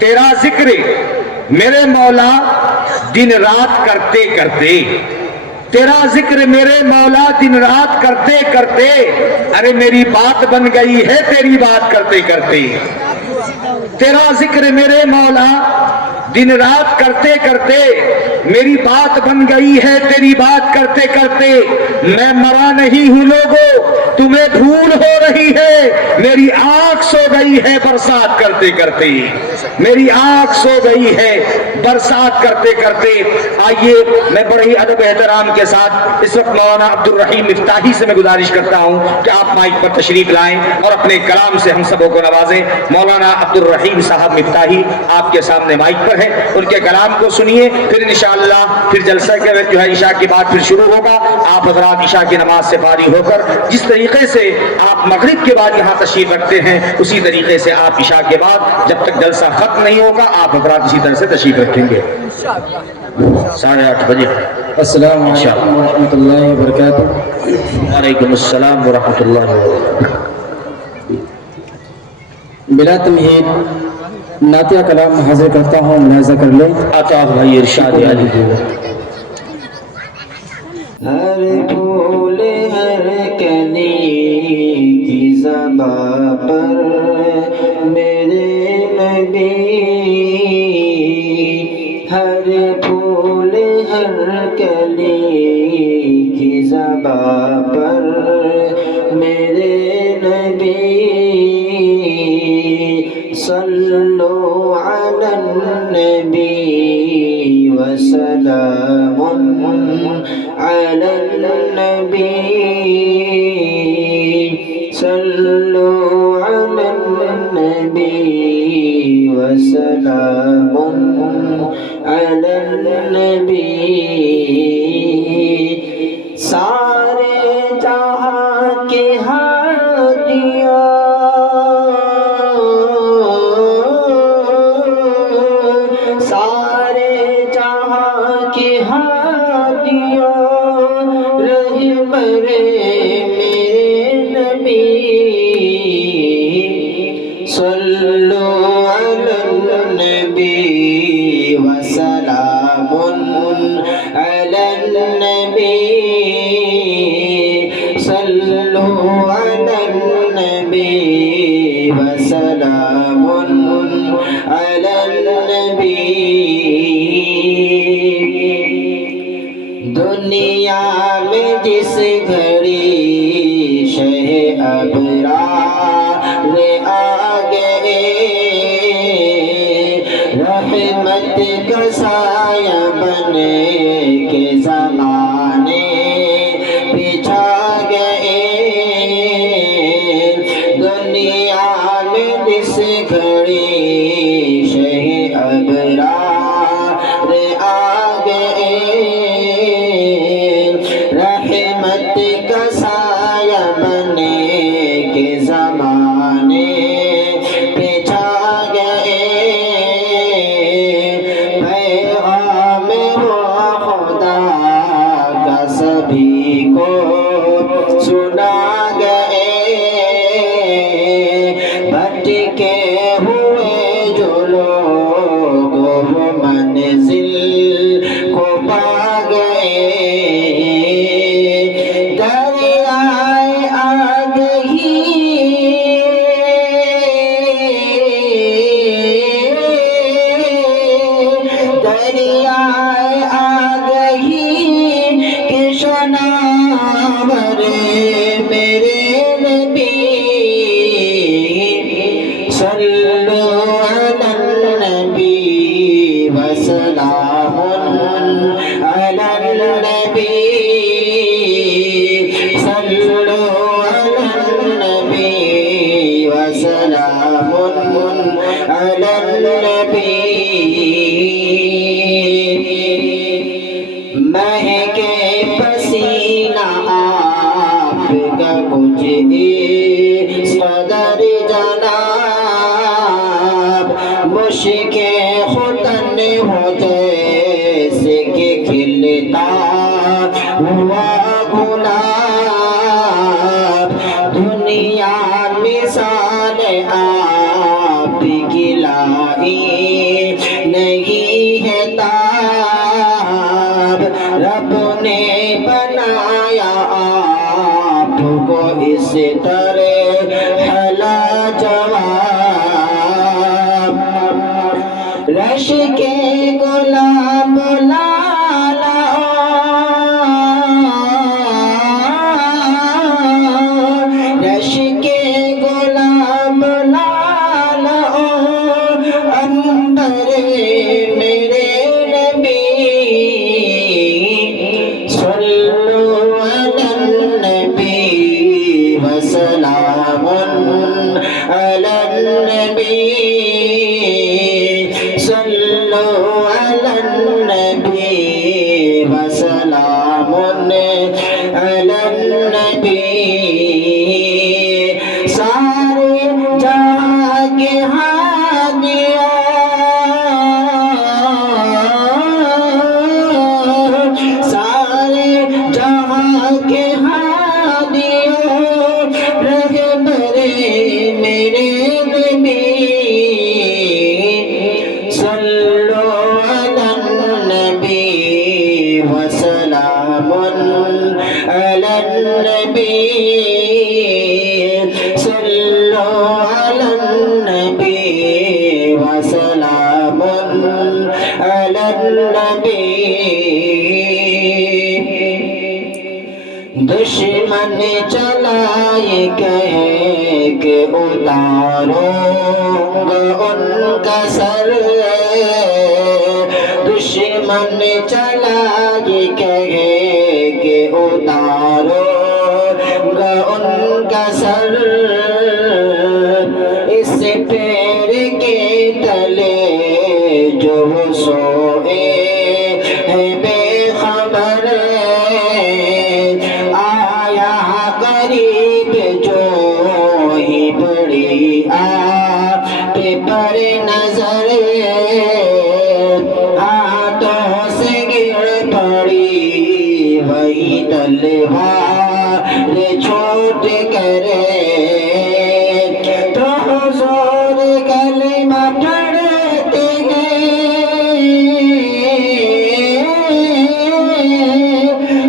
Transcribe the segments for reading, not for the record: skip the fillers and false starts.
تیرا ذکر میرے مولا دن رات کرتے کرتے، تیرا ذکر میرے مولا دن رات کرتے کرتے، ارے میری بات بن گئی ہے تیری بات کرتے کرتے، تیرا ذکر میرے مولا دن رات کرتے کرتے، میری بات بن گئی ہے تیری بات کرتے کرتے، میں مرا نہیں ہوں لوگوں تمہیں بھول ہو رہی ہے، میری آنکھ سو گئی ہے برسات کرتے کرتے، میری آنکھ سو گئی ہے برسات کرتے کرتے۔ آئیے میں بڑے ہی ادب احترام کے ساتھ اس وقت مولانا عبد الرحیم مفتاحی سے میں گزارش کرتا ہوں کہ آپ مائک پر تشریف لائیں اور اپنے کلام سے ہم سبوں کو نوازیں۔ مولانا عبد الرحیم صاحب مفتاحی آپ کے سامنے مائک پر ہے، ان کے کلام کو سنیے، پھر انشاءاللہ پھر جلسہ کے وقت جو ہے عشاء کی بات پھر شروع ہوگا۔ آپ حضرات عشاء کی نماز سے فارغ ہو کر جس طریقے سے آپ مغرب کے بعد یہاں تشریف رکھتے ہیں اسی طریقے سے آپ عشاء کے بعد جب تک جلسہ ختم نہیں ہوگا آپ حضرات اسی طرح سے تشریف رکھیں گے۔ 8:30 بجے۔ السلام علیکم ورحمۃ اللہ وبرکاتہ۔ وعلیکم السلام ورحمۃ اللہ وبرکاتہ۔ بلا تمہید نعتیہ کلام حاضر کرتا ہوں، ملاحظہ کر لیں۔ عطا بھائی ارشاد علی کو۔ ہر پھول ہر کلی کی زباں پر میرے نبی، ہر پھول ہر کلی کی زباں پر میرے نبی، صلو علی النبی وسلام علی النبی، صلو علی النبی وسلام علی النبی، سارے جہاں کے ہادیوں، سارے جہاں کے ہادیوں، رہبر میرے نبی، صلو علی النبی وسلام علی النبی، صلو علی النبی وسلام علی النبی۔ دنیا میں جس گھڑی شہ ابرار آ گئے، رحمت کا سایہ بنے کے زمانے پچھا گئے، دنیا میں جس گھڑی شہ ابرار آ گئے، رحمت کا سایہ بنے کے زمانے پچھا گئے، پیغام وہ خدا کا سبھی کو سنا گئے، بھٹکے ہوئے جو لوگ وہ منزل کو پا گئے، دریائے آگہی دریائے آگہی کے شناور میرے نبی، صلو علی النبی وسلام علی النبی، صلو علی النبی وسلام علی النبی، مہکے پسینہ آپ کا کچھ اس قدر جناب، مشکے ختن ہو جیسے کہ کھلتا ہوا گلاب، دنیا مثال آپ کی لائی نہیں ہے تاب، رب نے بنایا آپ کو اس طرح حلا جواب، رش کے گلاب لالا رش کے گلاب لالا انبر میرے نبی، صلو علی النبی وسلام علی النبی، صلو علی النبی وسلام علی النبی، سارے جہاں کے ہادیوں، سارے جہاں کے ہادیوں، رہبر میرے نبی، صلو علی النبی وسلام علی النبی، صلو علی النبی وسلام علی النبی، دشمن چلائے کہے کہ اتاروں گا ان کا سر، دشمن چلائے کہے کہ اتاروں گا ان کا سر، اس پیر کے تلے جو سوئے ہیں بے خبر، آیا قریب جو ہی بڑی آپ پر نظر، ہاتھوں سے گر پڑی وہی تلوار چھوٹ کر، تو حضور کلمہ پڑھتے گئے،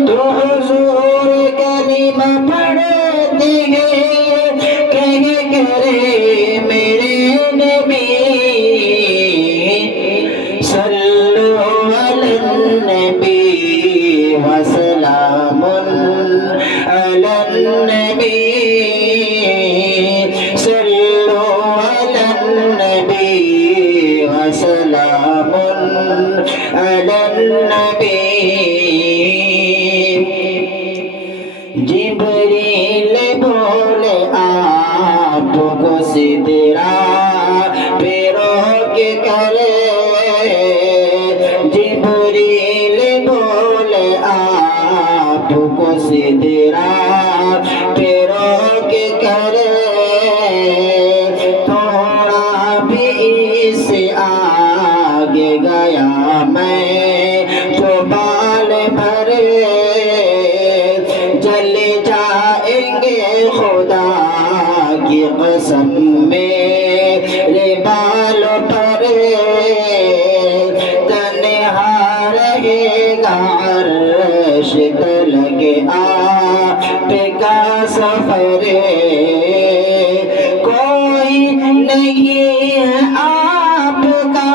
تو حضور کلمہ پڑھتے گئے، کہہ کرے میرے نبی، صلو علی النبی وسلام علی النبی، صلو علی النبی وسلام علی النبی، جبریل بولے آپ کو سدرا پہ روک کر، جبریل بولے آپ کو سدرا پہ روک کر، تھوڑا بھی اس آگے گیا میں تو بال بھر جل جائیں گے، خدا کی قسم میرے بال پر، تنہا رہے گا عرش تلگ آپ کا سفر، کوئی نہیں ہے آپ کا،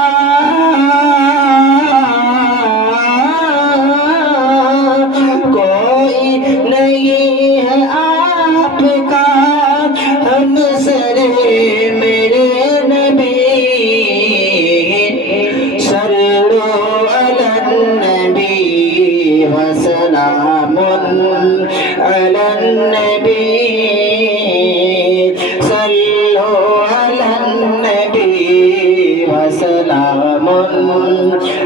کوئی نہیں ہے آپ کا ہم سر میرے نبی، صلو علی النبی وسلام علی النبی، صلو علی النبی وسلام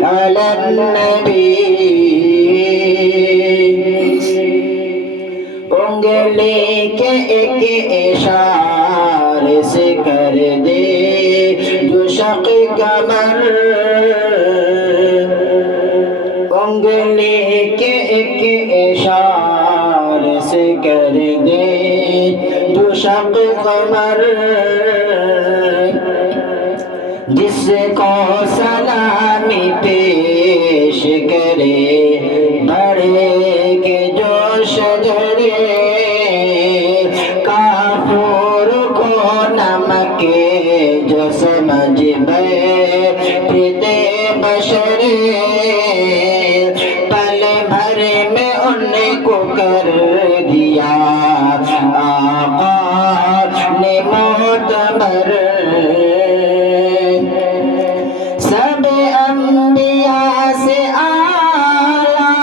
علی النبی، انگلی کے ایک اشارے سے کر دے جو شق قمر، انگلی کے ایک اشارے سے کر دے جو شق قمر، جس کو سلامی پیش کرے بڑے کے جو شجرے کافور کو نمک جو سمجھ بیٹھتے بشر پل بھر میں ان کو کر دیا آقا نے معتبر سب انبیاء سے اعلیٰ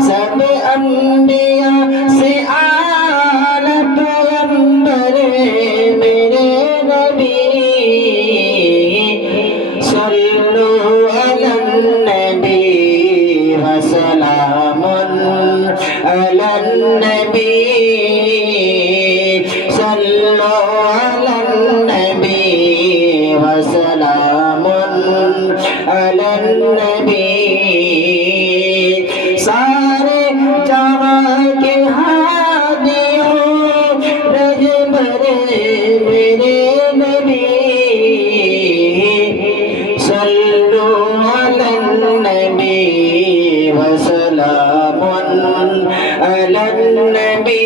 سب انبیاء سے اعلیٰ پیغمبر میرے نبی صلو علی النبی وسلام علی النبی صلو علی النبی وسلام علی النبی سارے جہاں کے ہادیوں رہبر میرے نبی صلو علی النبی وسلام علی النبی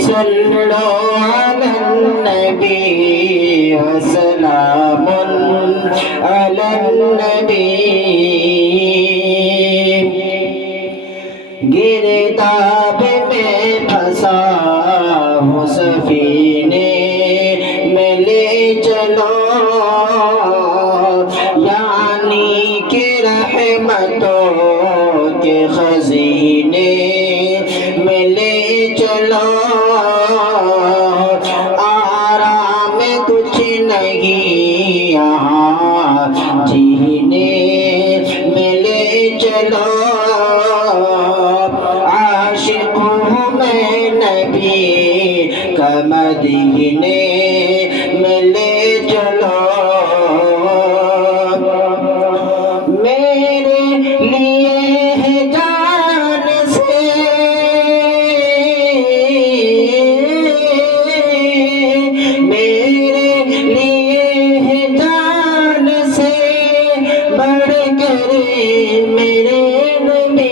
صلو علی النبی وسلام علی النبی گرداب میں پھنسا ہوں سفینے میں لے چلو یعنی کہ رحمتوں کے خزینے میں لے چلو آرام کچھ نہیں یہاں جینے میں لے چلو عاشق ہوں میں نبی کا مدینے میں لے چلو میرے لیے ہے جان سے میرے لیے ہے جان سے بڑھ کر میرے نبی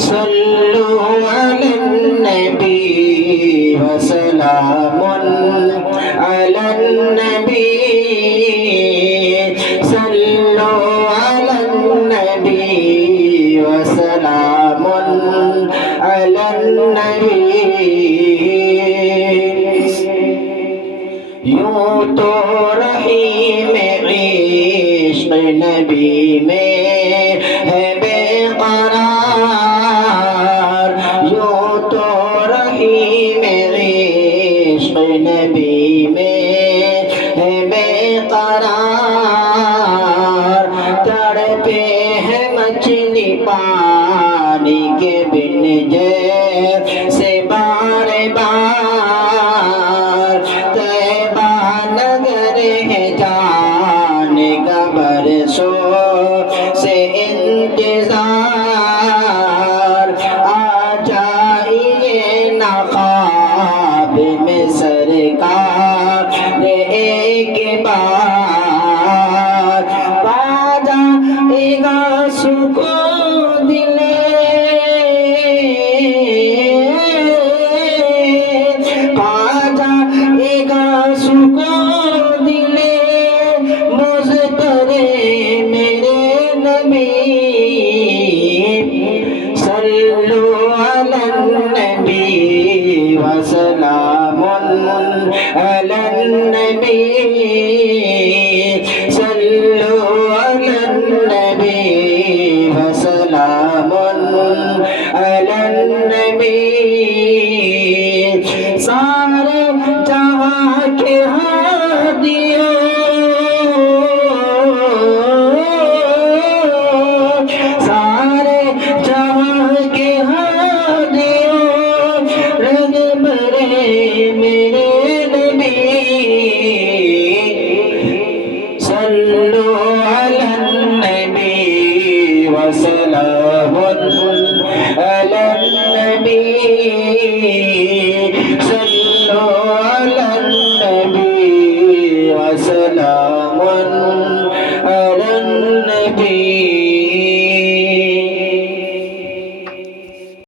صلو علی النبی وسلام علی النبی صلو علی النبی وسلام علی النبی یوں تو رحیم عشق نبی میں ہے بے قرار یوں تو رحیم عشق نبی میں ہے بے قرار تڑپے ہے مچھلی پانی کے بن جیسے بار بار طیبہ نگر ہے جانے کا برسوں سے انتظار آ جائیے نا خواب میں سرکار ایک بار پا جائے گا سکون دلے پا جائے گا سکون دلے مزترے میرے نبی صلو علی النبی وسلام علی النبی صلو علی النبی وسلام علی النبی سارے جہاں کے ہادیوں سارے جہاں کے ہادیوں رہبر میرے نبی صلو علی النبی وسلام علی النبی سلام